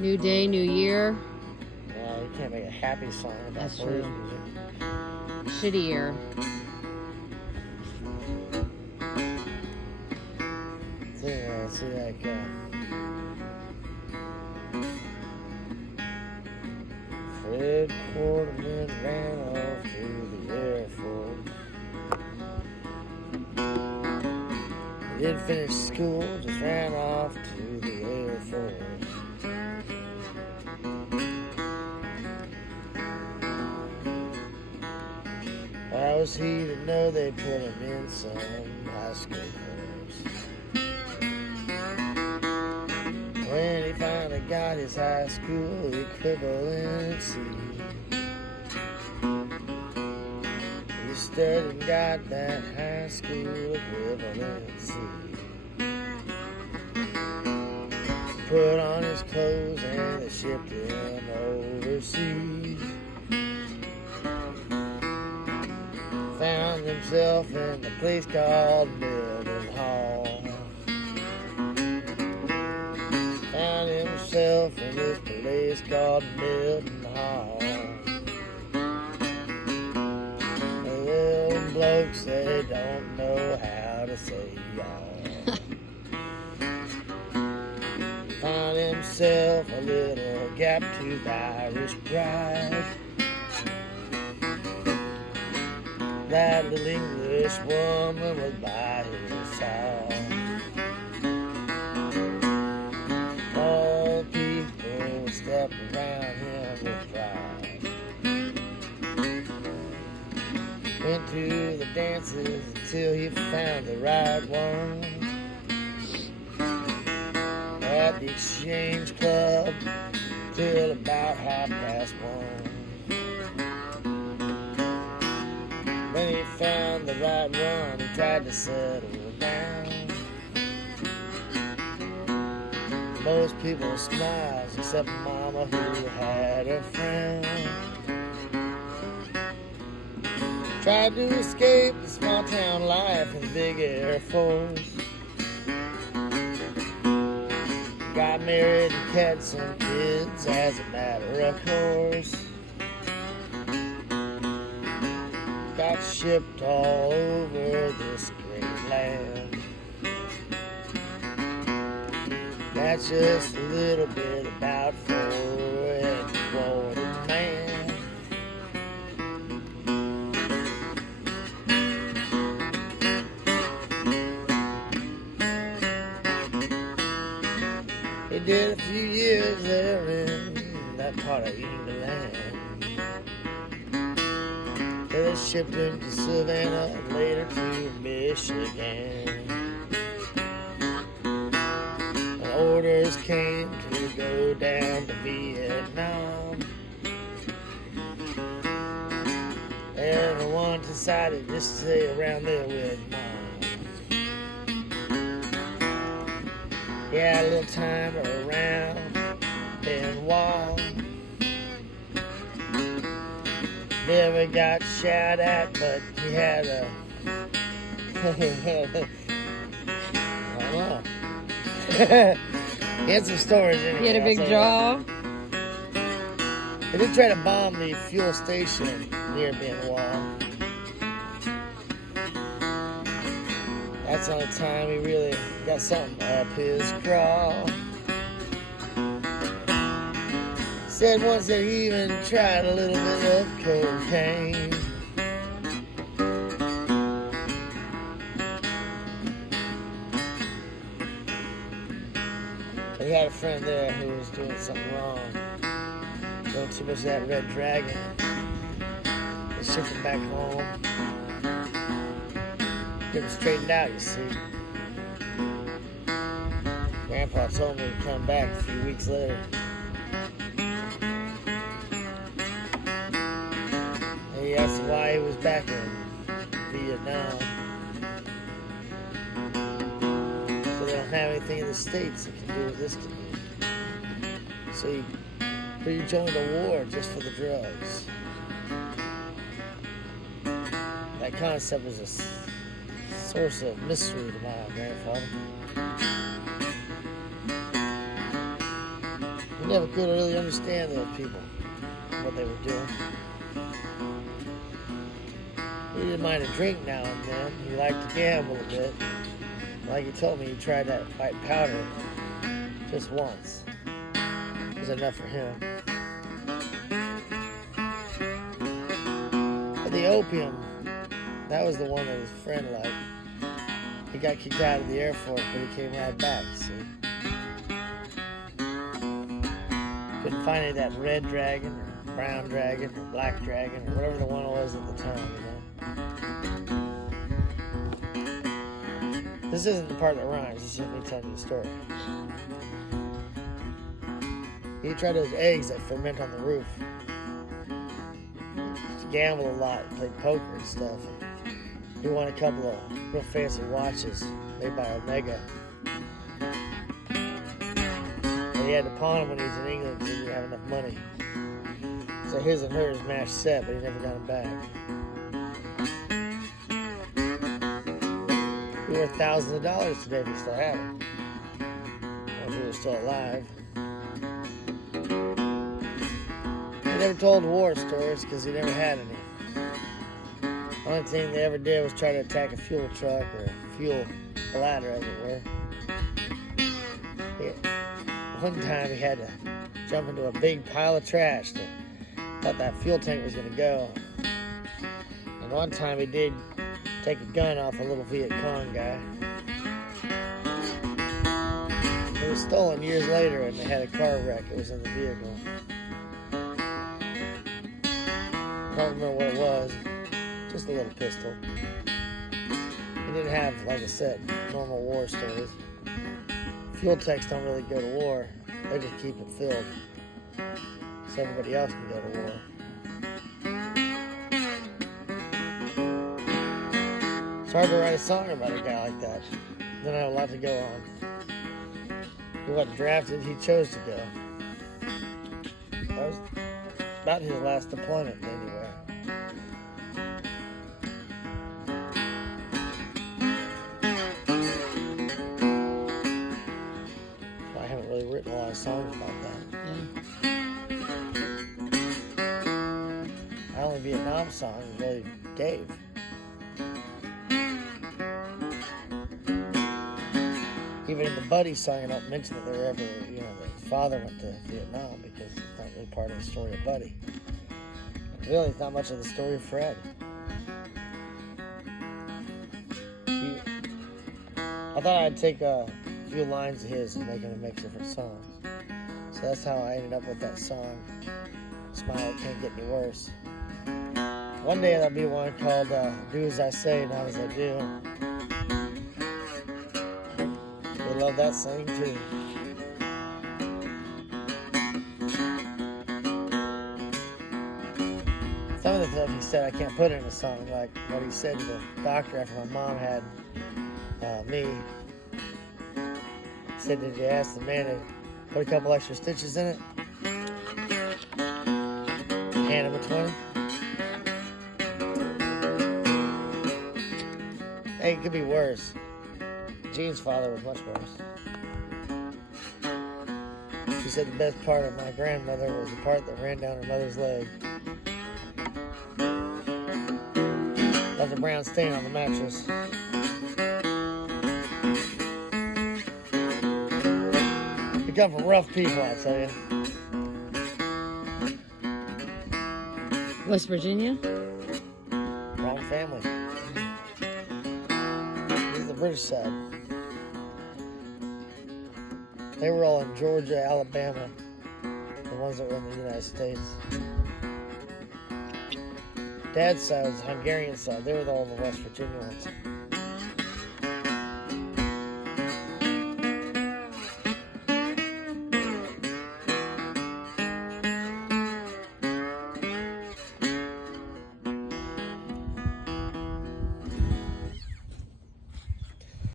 New day, new year. You can't make a happy song about That's blues true. music. Shitty year. See, like, Fred Quarterman ran off to the Air Force. He didn't finish school, just ran off to the Air Force. How was he to know they put him in some high school course? When he finally got his high school equivalency, he studied and got that high school equivalency. Put on his clothes and they shipped him overseas. Found himself in a place called Mildenhall. Found himself in this place called Mildenhall. The little blokes, they don't know how to say y'all. Found himself a little gap-toothed Irish bride. That little English woman was by his side. All people would step around him with pride. Went to the dances until he found the right one. At the Exchange Club till about 1:30. When he found the right one, he tried to settle down. Most people smiled except Mama, who had a frown. Tried to escape the small town life in the big Air Force. Got married and had some kids as a matter of course. Got shipped all over this great land. That's just a little bit about Fred Quarterman. He did a few years there in that part of England. They shipped him to Savannah and later to Michigan. And orders came to go down to Vietnam. Everyone decided just to stay around there with Mom. He had a little time around Benoit. Never got shot at, but he had a I don't know. He had some stories in it. He had a big jaw. They did try to bomb the fuel station near Benoit. That's the only time he really got something up his craw. Said once that he even tried a little bit of cocaine. But he had a friend there who was doing something wrong. Doing too much of that Red Dragon. They shipped him back home. Get him straightened out, you see. Grandpa told me to come back a few weeks later. He asked why he was back in Vietnam. So they don't have anything in the States that can do what this can do. So you joined the war just for the drugs. That concept was a source of mystery to my grandfather. never could really understand those people, what they were doing. He didn't mind a drink now and then. He liked to gamble a bit. Like he told me, he tried that white powder just once. It was enough for him. But the opium, that was the one that his friend liked. He got kicked out of the Air Force, but he came right back, see. Couldn't find any of that red dragon, or brown dragon, or black dragon, or whatever the one was at the time, you know. This isn't the part that rhymes, it's just me telling you the story. He tried those eggs that ferment on the roof. He gambled a lot, played poker and stuff. He won a couple of real fancy watches made by Omega. But he had to pawn them when he was in England because he didn't have enough money. So his and hers matched set, but he never got them back. He worth thousands of dollars today if he still had them. Or if he was still alive. He never told war stories because he never had any. The only thing they ever did was try to attack a fuel truck or a fuel bladder, as it were. One time he had to jump into a big pile of trash that thought that fuel tank was going to go. And one time he did take a gun off a little Viet Cong guy. It was stolen years later and they had a car wreck. It was in the vehicle. I don't remember what it was. Just a little pistol. He didn't have, like I said, normal war stories. Fuel techs don't really go to war. They just keep it filled so everybody else can go to war. It's hard to write a song about a guy like that. Then I have a lot to go on. He wasn't drafted, he chose to go. That was about his last deployment anywhere. I haven't really written a lot of songs about that. My only Vietnam song was really Dave. Even in the Buddy song, I don't mention that they were ever, that his father went to Vietnam because it's not really part of the story of Buddy. And really, it's not much of the story of Fred. I thought I'd take a few lines of his and make him mix different songs. So that's how I ended up with that song, Smile Can't Get Any Worse. One day there'll be one called Do As I Say, Not As I Do. They love that song too. Some of the stuff he said I can't put in a song, like what he said to the doctor after my mom had me. He said, did you ask the man to put a couple extra stitches in it? Hand him a 20? Hey, it could be worse. Gene's father was much worse. She said the best part of my grandmother was the part that ran down her mother's leg. Left a brown stain on the mattress. We come from rough people, I tell you. West Virginia? Wrong family. This is the British side. They were all in Georgia, Alabama, the ones that were in the United States. Dad's side was the Hungarian side. They were all the West Virginia ones.